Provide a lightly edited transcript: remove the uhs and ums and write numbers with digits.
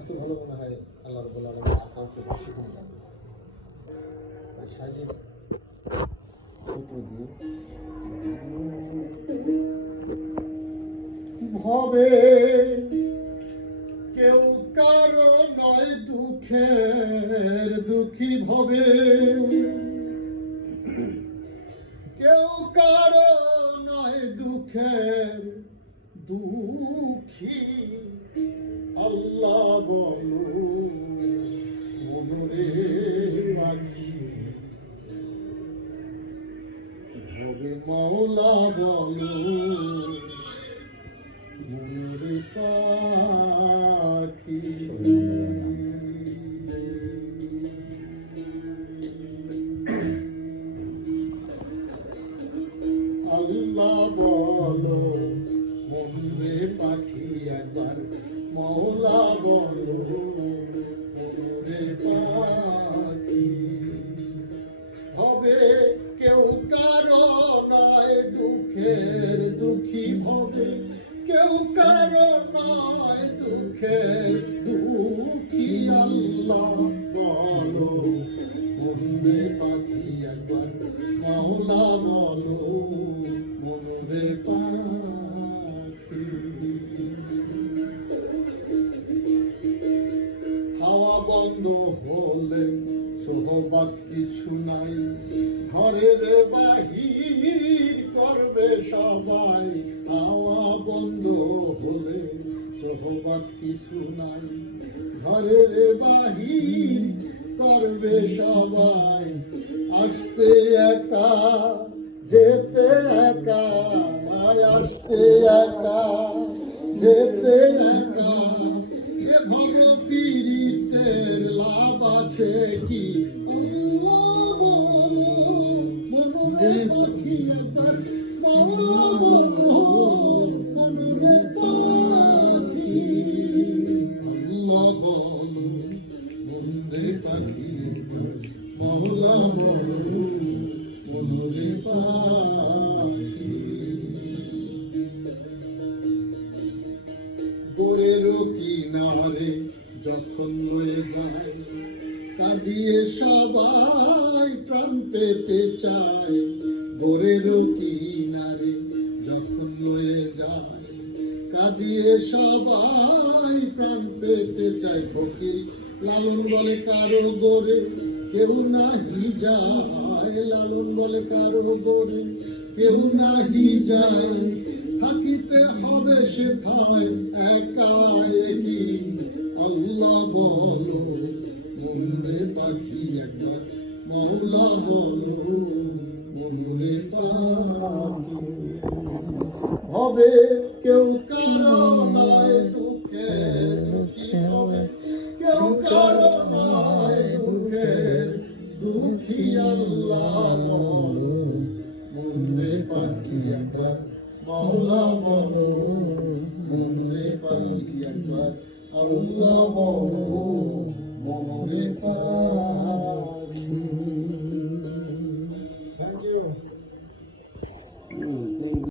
এত ভালো মনে হয় আল্লাহ রাব্বুল আলামিন কাউকে বেশি দিন রাখবে। সাজিদ সূত্র দিয়ে ভবে কেউ কারো নয় দুঃখের দুঃখী ভবে, কেউ কারো নয় দুঃখের দুঃখী। আল্লাহ বলো মনরে পাখি ভবে, মাওলা বলো মনরে পাখি। আল্লাহ বলো মনরে পাখি একবার, মাওলা বলো মনরে পাখি। হবে কেউ কারো নয় দুঃখের দুঃখী ভবে, কেউ কারো নয় দুঃখের দুঃখী। আল্লাহ বলো মনরে পাখি একবার, মাওলা বলো মনরে পাখি। হাওয়া বন্ধ হলে সোহবত কিছু নাই, ঘরের বাহির করবে সবাই। হাওয়া বন্ধ হলে সোহবত কিছু নাই, ঘরের বাহির করবে সবাই। আসতে একা যেতে একা, আসতে একা যেতে একা। এ ভব পীড়িতের লাভ আছে কি? আল্লাহ বলো মনরে পাখি একবার, মাওলা বলো মনরে পাখি। আল্লাহ বলো মনরে পাখি একবার, মাওলা বলো মনরে পাখি। গোরের কিনারে যখন লয়ে যায়, কাঁদিয়ে সবাই প্রাণ পেতে চায়। গোরের কিনারে যখন লয়ে যায়, কাঁদিয়ে সবাই প্রাণ পেতে চায়। ফকির লালন বলে কারো গোরে কেউ নাহি যায়, লালন বলে কারো গোরে কেউ নাহি যায়। থাকিতে হবে সেথায় একা একই। আল্লাহ বলো মনরে পাখি একবার, মাওলা বলো মনরে পাখি। হবে কেউ কারো নয় দুঃখের দুঃখী হবে, কেউ কারো নয় দুঃখের দুঃখী। আল্লাহ বলো মনরে পাখি একবার, মাওলা বলো মনরে পাখি একবার। আল্লাহ বলো মনরে পাখি।